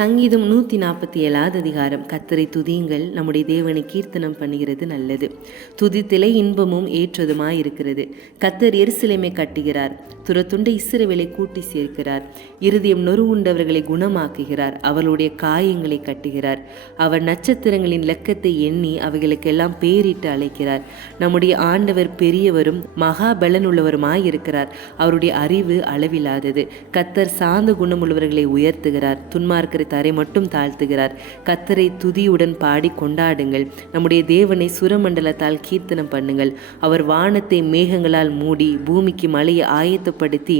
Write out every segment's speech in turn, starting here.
சங்கீதம் 147 அதிகாரம். கர்த்தரை துதியுங்கள், நம்முடைய தேவனை கீர்த்தனம் பண்ணுகிறது நல்லது. துதித்திலே இன்பமும் ஏற்றதுமாயிருக்கிறது. கர்த்தர் எருசலேமை கட்டுகிறார், துரத்துண்ட இஸ்ரவேலை கூட்டி சேர்க்கிறார். இருதயம் நொறுங்குண்டவர்களை குணமாக்குகிறார், அவளுடைய காயங்களை கட்டுகிறார். அவர் நட்சத்திரங்களின் லக்கத்தை எண்ணி அவைகளுக்கெல்லாம் பேரிட்டு அழைக்கிறார். நம்முடைய ஆண்டவர் பெரியவரும் மகா பலனுள்ளவருமாயிருக்கிறார், அவருடைய அறிவு அளவில்லாதது. கர்த்தர் சாந்த குணமுள்ளவர்களை உயர்த்துகிறார், துன்மார்க்கரை தரை மட்டும் தாழ்த்துகிறார். கர்த்தரை துதியுடன் பாடி கொண்டாடுங்கள், நம்முடைய தேவனை சுரமண்டலத்தால் கீர்த்தனம் பண்ணுங்கள். அவர் வானத்தை மேகங்களால் மூடி பூமிக்கு மலையை ஆயத்தப்படுத்தி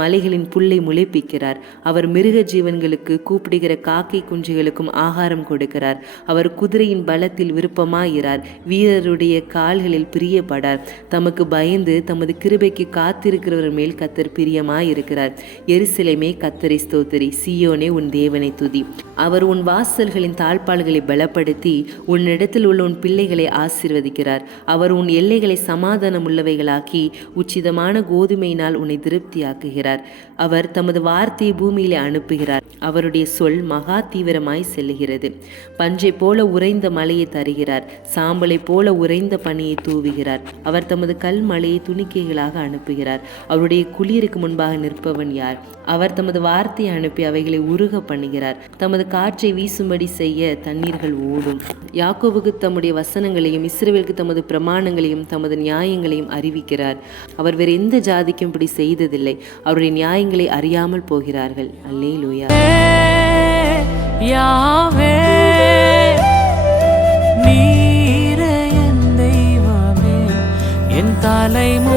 மலைகளின் புல்லை முளைப்பிக்கிறார். அவர் மிருக ஜீவன்களுக்கு கூப்பிடுகிற காக்கை குஞ்சுகளுக்கும் ஆகாரம் கொடுக்கிறார். அவர் குதிரையின் பலத்தில் விருப்பமாயிறார், வீரருடைய கால்களில் பிரியப்படார். தமக்கு பயந்து தமது கிருபைக்கு காத்திருக்கிறவர் மேல் கர்த்தர் பிரியமாயிருக்கிறார். எருசலேமே கர்த்தரை ஸ்தோத்திரி, சீயோனே உன் தேவனை துதி. அவர் உன் வாசல்களின் தாழ்பாள்களை பலப்படுத்தி உன்னிடத்தில் உள்ள உன் பிள்ளைகளை ஆசீர்வதிக்கிறார். அவர் உன் எல்லைகளை சமாதானம் உள்ளவைகளாக்கி உச்சிதமான கோதுமையினால் உன்னை திருப்தியாக்குகிறார். அவர் தமது வார்த்தையை பூமியிலே அனுப்புகிறார், அவருடைய சொல் மகா தீவிரமாய் செல்லுகிறது. பஞ்சை போல உறைந்த மலையை தருகிறார், சாம்பலை போல உறைந்த பனியை தூவுகிறார். அவர் தமது கல் மலையை துணிக்கைகளாக அனுப்புகிறார். அவருடைய குளிருக்கு முன்பாக நிற்பவன் யார்? அவர் தமது வார்த்தையை அனுப்பி அவைகளை உருக பண்ணுகிறார். தமது காற்றை வீசும்படி செய்ய தண்ணீர்கள் ஓடும். யாக்கோபுக்கு தம்முடைய வசனங்களையும் இஸ்ரவேலுக்கு தமது பிரமாணங்களையும் தமது நியாயங்களையும் அறிவிக்கிறார். அவர் வேறு எந்த ஜாதிக்கும் இப்படி செய்ததில்லை, அவருடைய நியாயங்களை அறியாமல் போகிறார்கள். அல்லேலூயா. யாவே நீரே என் தெய்வமே, என் தலைமுறை